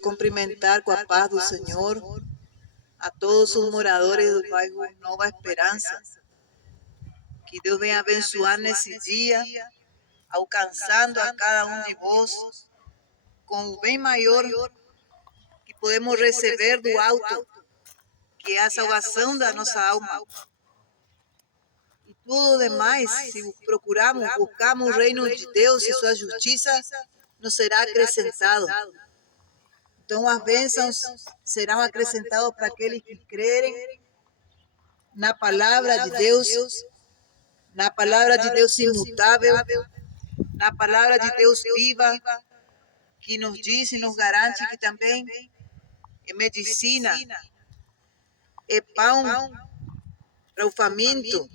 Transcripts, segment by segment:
cumprimentar com a paz do Senhor a todos os moradores do bairro Nova Esperança. Que Deus venha abençoar nesse dia, alcançando a cada um de vós com o bem maior que podemos receber do alto, que é a salvação da nossa alma. E tudo demais, se buscamos o reino de Deus e sua justiça, nos será acrescentado. Então as bênçãos serão acrescentadas para aqueles que crerem na palavra de Deus imutável, na palavra de Deus viva, que nos diz e nos garante que também é medicina, é pão para o faminto,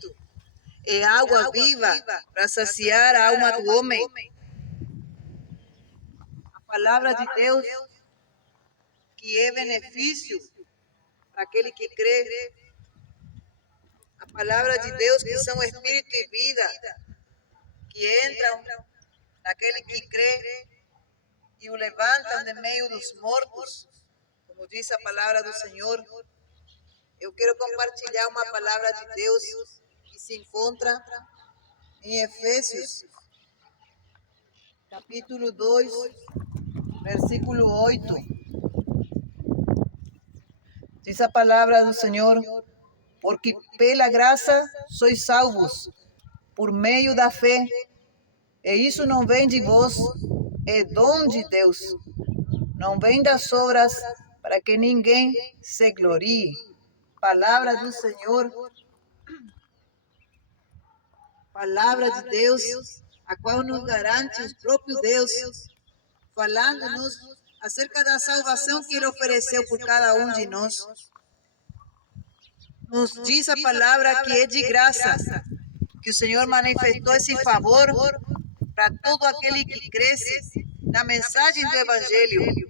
é água viva para saciar a alma do homem. A palavra de Deus que é benefício para aquele que crê. A palavra de Deus que são espírito e vida, que entram naquele que crê e o levantam de meio dos mortos, como diz a palavra do Senhor. Eu quero compartilhar uma palavra de Deus que se encontra em Efésios, capítulo 2, versículo 8. Diz a palavra do Senhor: porque pela graça sois salvos, por meio da fé, e isso não vem de vós, é dom de Deus, não vem das obras, para que ninguém se glorie. Palavra do Senhor, palavra de Deus, a qual nos garante o próprio Deus, falando-nos acerca da salvação que Ele ofereceu por cada um de nós. Nos diz a palavra que é de graça, que o Senhor manifestou esse favor para todo aquele que cresce na mensagem do Evangelho,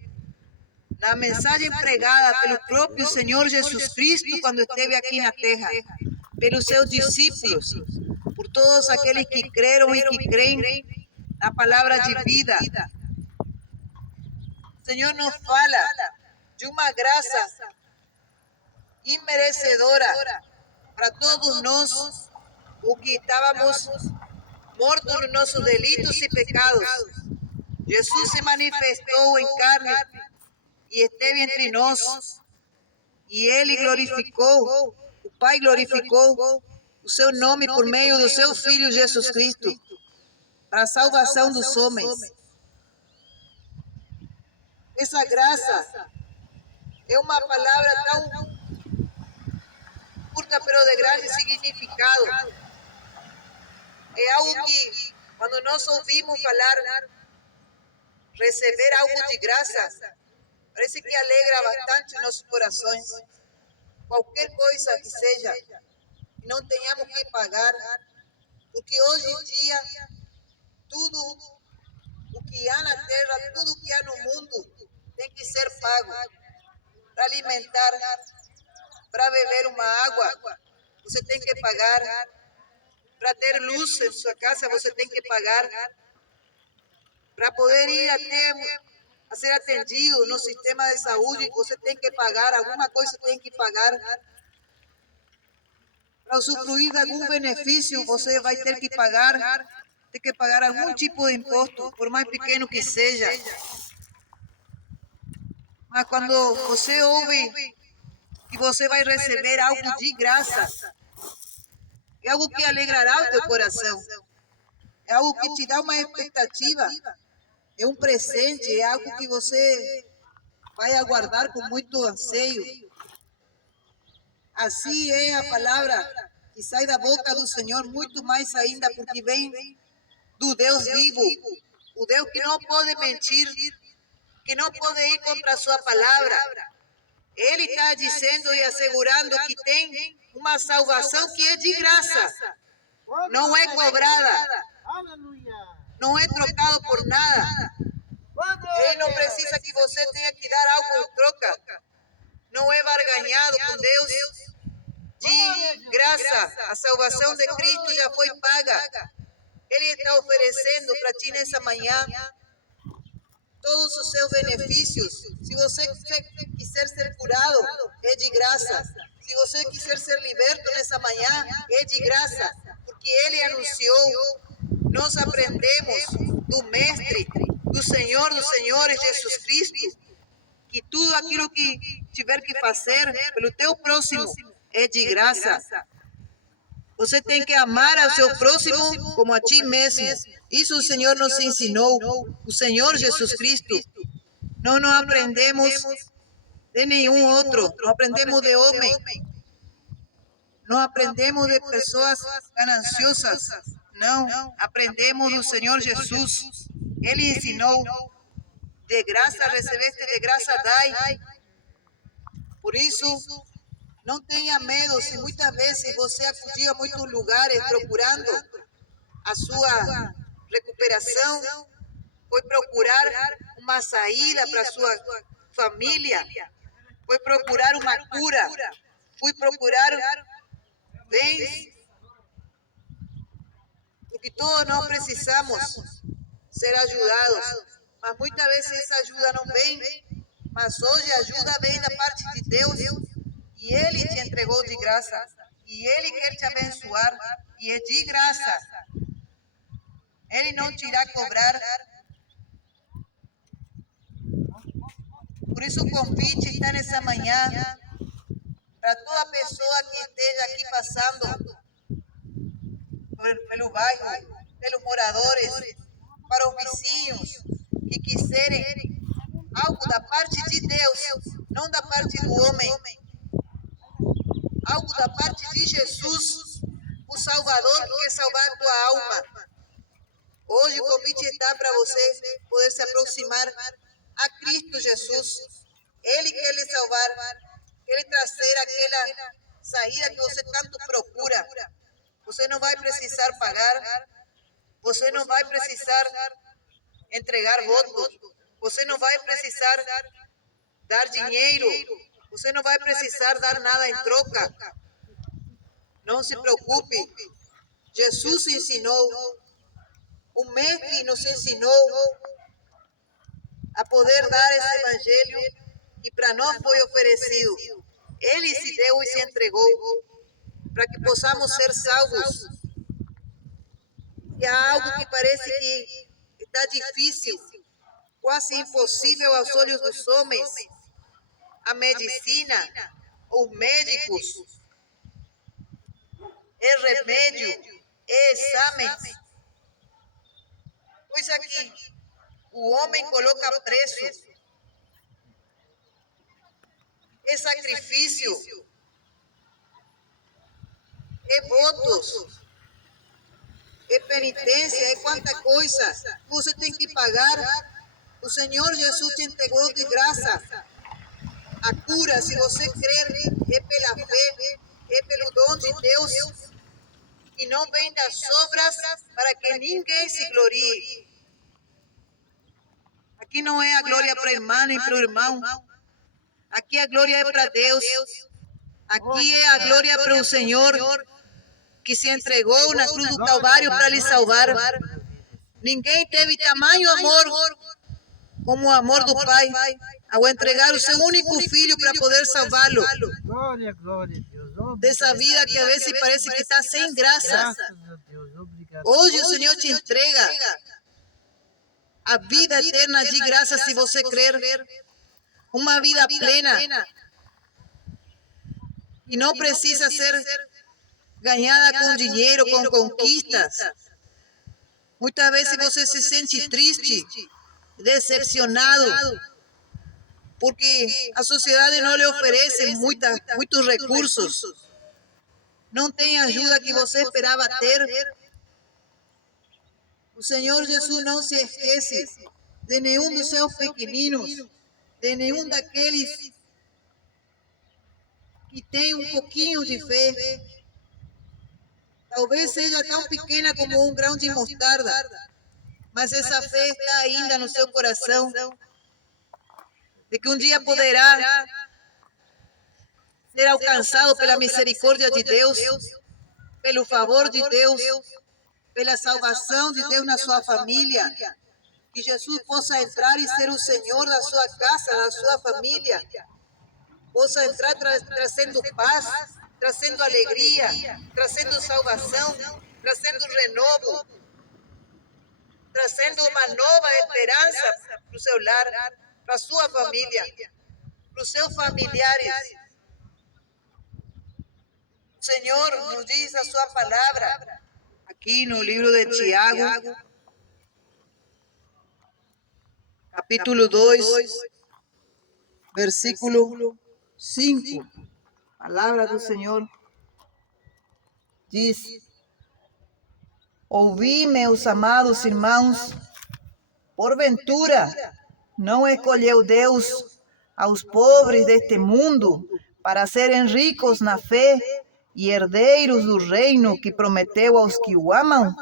na mensagem pregada pelo próprio Senhor Jesus Cristo quando esteve aqui na terra, pelos seus discípulos, por todos aqueles que creram e que creem na palavra de vida. O Senhor nos fala de uma graça imerecedora para todos nós, o que estávamos mortos nos nossos delitos e pecados. Jesus se manifestou em carne e esteve entre nós, e Ele glorificou, o Pai glorificou o seu nome por meio do seu Filho Jesus Cristo, para a salvação dos homens. Essa graça é uma palavra tão curta, pero de grande significado. É algo que, quando nós ouvimos falar, receber algo de graça, parece que alegra bastante nossos corações. Qualquer coisa que seja, que não tenhamos que pagar, porque hoje em dia, tudo o que há na terra, tudo o que há no mundo, tem que ser pago. Para alimentar, para beber uma água, você tem que pagar. Para ter luz em sua casa, você tem que pagar. Para poder ir até a ser atendido no sistema de saúde, você tem que pagar. Alguma coisa tem que pagar. Para usufruir de algum benefício, você vai ter que pagar. Tem que pagar algum tipo de imposto, por mais pequeno que seja. Mas quando você ouve que você vai receber algo de graça, é algo que alegrará o teu coração. É algo que te dá uma expectativa. É um presente, é algo que você vai aguardar com muito anseio. Assim é a palavra que sai da boca do Senhor, muito mais ainda, porque vem do Deus vivo, o Deus que não pode mentir, que não pode ir contra a sua palavra. Ele está dizendo e assegurando que tem uma salvação que é de graça, não é cobrada, não é trocado por nada. Ele não precisa que você tenha que dar algo em troca, não é barganhado com Deus. De graça, a salvação de Cristo já foi paga. Ele está oferecendo para ti nessa manhã todos os seus benefícios. Se você quiser ser curado, é de graça. Se você quiser ser liberto nessa manhã, é de graça, porque Ele anunciou. Nós aprendemos do Mestre, do Senhor dos Senhores, Jesus Cristo, que tudo aquilo que tiver que fazer pelo teu próximo é de graça. Você tem que amar ao seu próximo como a ti mesmo. Isso o Senhor nos ensinou, o Senhor Jesus Cristo. Nós não aprendemos de nenhum outro, não aprendemos de homem, não aprendemos de pessoas gananciosas, não, aprendemos do Senhor Jesus. Ele ensinou, de graça recebeste, de graça dai. Por isso, não tenha medo se muitas vezes você acudiu a muitos lugares procurando a sua recuperação, foi procurar uma saída para a sua família, foi procurar uma cura, foi procurar bens, porque todos nós precisamos ser ajudados, mas muitas vezes essa ajuda não vem, mas hoje a ajuda vem da parte de Deus e Ele te entregou de graça e Ele quer te abençoar e é de graça. Ele não te irá cobrar. Por isso o convite está nessa manhã para toda pessoa que esteja aqui passando pelo bairro, pelos moradores, para os vizinhos que quiserem algo da parte de Deus, não da parte do homem, algo da parte de Jesus, o Salvador que quer salvar a tua alma. Hoje o convite está para você poder se aproximar a Cristo Jesus. Ele quer lhe salvar, quer lhe trazer aquela saída que você tanto procura. Você não vai precisar pagar, você não vai precisar entregar votos, você não vai precisar dar dinheiro, você não vai precisar dar nada em troca. Não se preocupe. Jesus ensinou, o Mestre nos ensinou a poder dar esse evangelho que para nós foi oferecido. Ele se deu e se entregou para que possamos ser salvos. E há algo que parece que está difícil, quase impossível aos olhos dos homens. A medicina, os médicos, é remédio, é exames. Pois aqui, o homem coloca preço, é sacrifício, é votos, é penitência, é quanta coisa você tem que pagar. O Senhor Jesus te entregou de graça. A cura, se você crer, é pela fé, é pelo dom de Deus. E não vem das obras para que ninguém se glorie. Aqui não é a glória para a irmã nem para o irmão. Aqui a glória é para Deus. Aqui é a glória para o Senhor que se entregou na cruz do Calvário para lhe salvar. Ninguém teve tamanho amor como o amor do Pai ao entregar o seu único filho para poder salvá-lo Glória, glória a Deus. dessa vida que a vezes parece que está sem graça. Graças a Deus, obrigado. Hoje o Senhor te entrega a vida eterna de graça se você crer, uma vida plena e não precisa ser ganhada com dinheiro, com conquistas. Muitas vezes você se sente triste, decepcionado, porque a sociedade não lhe oferece muitos recursos, não tem a ajuda que você esperava ter. O Senhor Jesus não se esquece de nenhum dos seus pequeninos, de nenhum daqueles que tem um pouquinho de fé. Talvez seja tão pequena como um grão de mostarda, mas essa fé está ainda no seu coração, de que um dia poderá ser alcançado pela misericórdia de Deus, pelo favor de Deus, pela salvação de Deus na sua família. Que Jesus possa entrar e ser o Senhor da sua casa, da sua família. Possa entrar trazendo paz, trazendo alegria, trazendo salvação, trazendo renovo, trazendo uma nova esperança para o seu lar, para a sua família, para os seus familiares. O Senhor nos diz a sua palavra, aqui no livro de Tiago, capítulo 2, versículo 5. Palavra do Senhor diz: ouvi, meus amados irmãos, porventura não escolheu Deus aos pobres deste mundo para serem ricos na fé e herdeiros do reino que prometeu aos que o amam?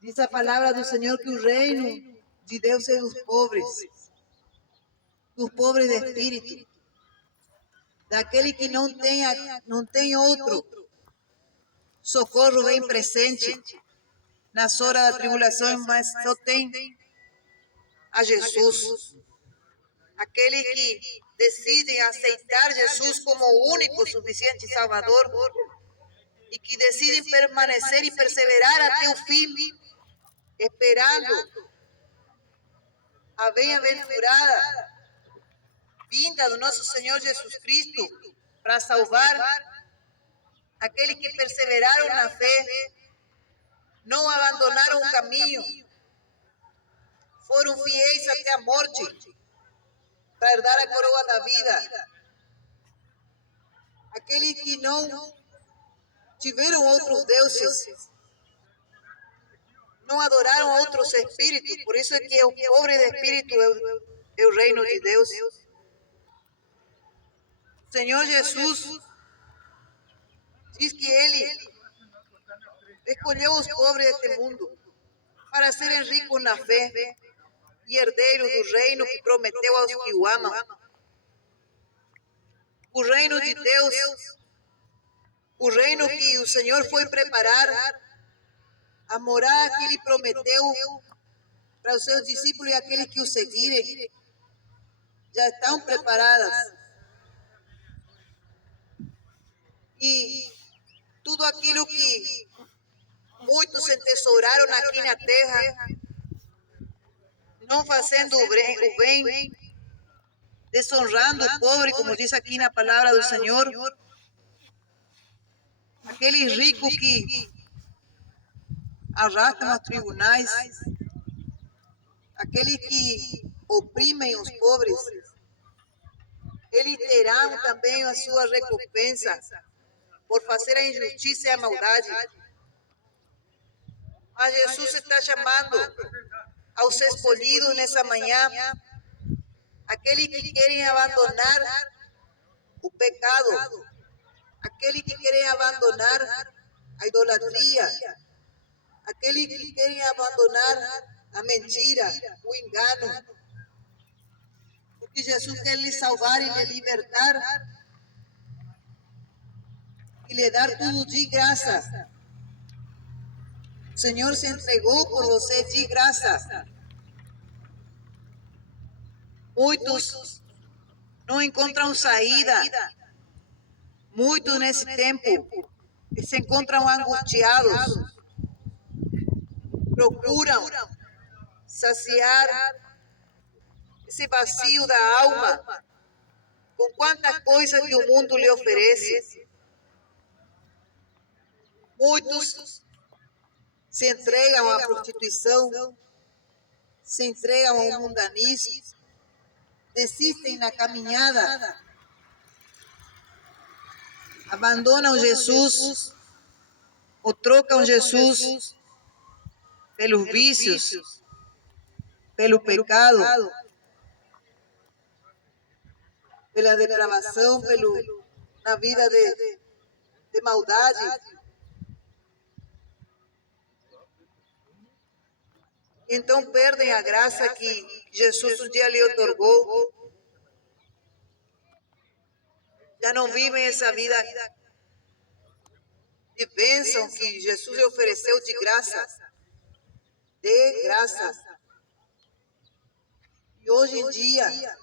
Diz a palavra do Senhor que o reino de Deus é dos pobres de espírito, daquele que não tem outro socorro bem presente nas horas da tribulação, mas só tem a Jesus. Aquele que decidem aceitar Jesus como o único suficiente Salvador e que decidem permanecer e perseverar até o fim, esperando a bem-aventurada vinda do nosso Senhor Jesus Cristo para salvar aqueles que perseveraram na fé, não abandonaram o caminho, foram fiéis até a morte para herdar a coroa da vida. Aqueles que não tiveram outros deuses, não adoraram outros espíritos, por isso é que o pobre de espírito é o reino de Deus. O Senhor Jesus diz que Ele escolheu os pobres deste mundo para serem ricos na fé e herdeiros do reino que prometeu aos que o amam. O reino de Deus, o reino que o Senhor foi preparar, a morada que Ele prometeu para os seus discípulos e aqueles que o seguirem, já estão preparadas. E tudo aquilo que muitos entesouraram aqui na terra, não fazendo o bem, desonrando o pobre, como diz aqui na palavra do Senhor, aqueles ricos que arrastam aos tribunais, aqueles que oprimem os pobres, eles terão também a sua recompensa por fazer a injustiça e a maldade. Mas Jesus está chamando aos escolhidos nessa manhã, aqueles que querem abandonar o pecado, aqueles que querem abandonar a idolatria, aqueles que querem abandonar a mentira, o engano, porque Jesus quer lhe salvar e lhe libertar e lhe dar tudo de graça. O Senhor se entregou por você de graça. Muitos não encontram saída. Muitos nesse tempo se encontram angustiados. Procuram saciar esse vazio da alma com quantas coisas que o mundo lhe oferece. Muitos se entregam à prostituição, se entregam ao mundanismo, desistem na caminhada, abandonam Jesus ou trocam Jesus pelos vícios, pelo pecado, pela depravação, na vida de maldade. Então perdem a graça que Jesus um dia lhe otorgou. Já não vivem essa vida e pensam que Jesus ofereceu de graça. De graça. E hoje em dia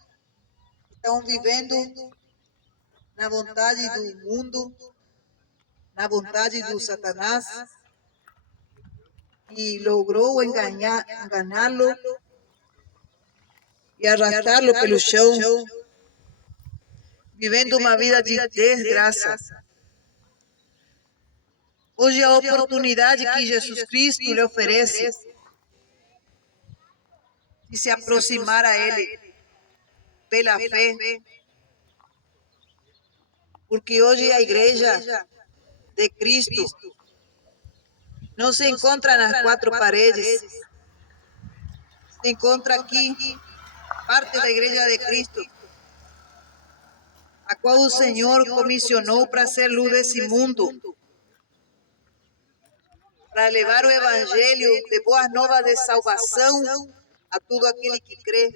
estão vivendo na vontade do mundo, na vontade do Satanás, e logrou enganá-lo e arrastá-lo pelo chão, vivendo uma vida de desgraça. Hoje a oportunidade que Jesus Cristo lhe oferece de se aproximar a Ele pela fé, porque hoje a igreja de Cristo não se encontra nas quatro paredes, se encontra aqui, parte da igreja de Cristo, a qual o Senhor comissionou para ser luz desse mundo, para levar o evangelho de boas novas de salvação a todo aquele que crê.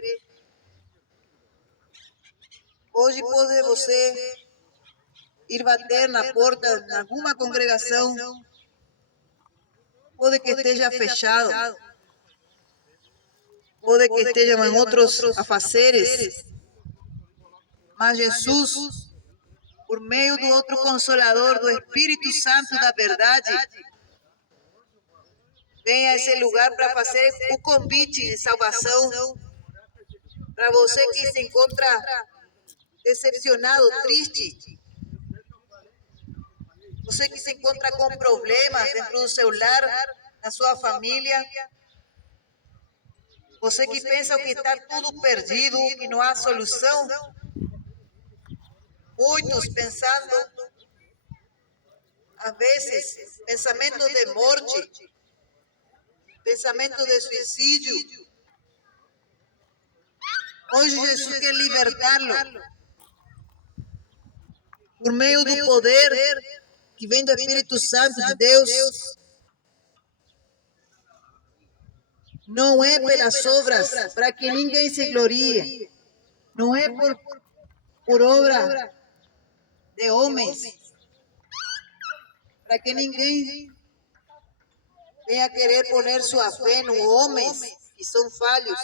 Hoje pode você ir bater na porta de alguma congregação, pode que esteja fechado, pode que estejam em outros afazeres, mas Jesus, por meio do outro Consolador, do Espírito Santo da verdade, vem a esse lugar para fazer o convite de salvação para você que se encontra decepcionado, triste, você que se encontra com problemas dentro do seu lar, na sua família, você que pensa que está tudo perdido, que não há solução, muitos pensando, às vezes, pensamento de morte, pensamento de suicídio. Hoje Jesus quer libertá-lo por meio do poder que vem do Espírito Santo de Deus. Não é pelas obras, para que ninguém se glorie. Não é por obra de homens, para que ninguém venha querer poner sua fé nos homens que são falhos.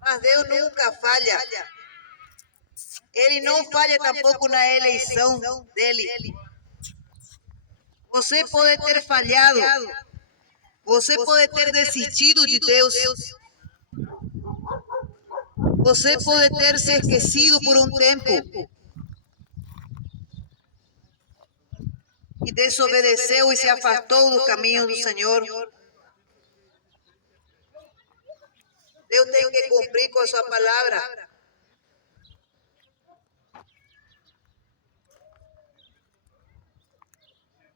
Mas Deus nunca falha. Ele não falha tampouco na eleição dele. Você pode ter falhado. Você pode ter desistido de Deus. Você pode ter se esquecido por um tempo. E desobedeceu e se afastou do caminho do Senhor. Deus tem que cumprir com a sua palavra.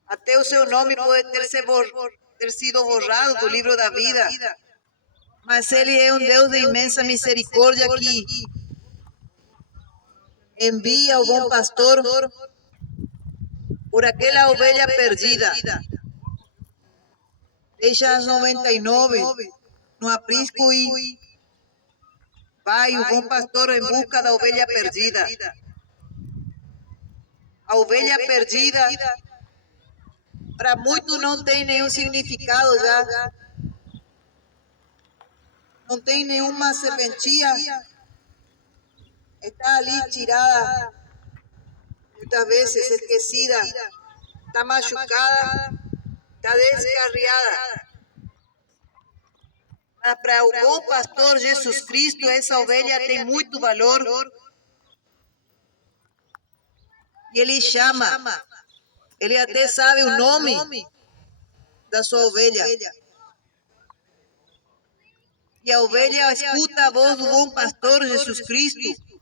Até o seu nome pode ter sido borrado do livro da vida. Mas Ele é um Deus de imensa misericórdia que envia o bom pastor por aquela ovelha perdida. Deixa as 99 no aprisco e vai o bom pastor em busca da ovelha perdida. A ovelha perdida, para muitos não tem nenhum significado já. Não tem nenhuma serventia. Está ali tirada, muitas vezes esquecida. Está machucada, está descarriada. Mas para o bom pastor Jesus Cristo, essa ovelha tem muito valor. E Ele chama. Ele até sabe o nome da sua ovelha. E a ovelha escuta a voz do bom pastor Jesus Cristo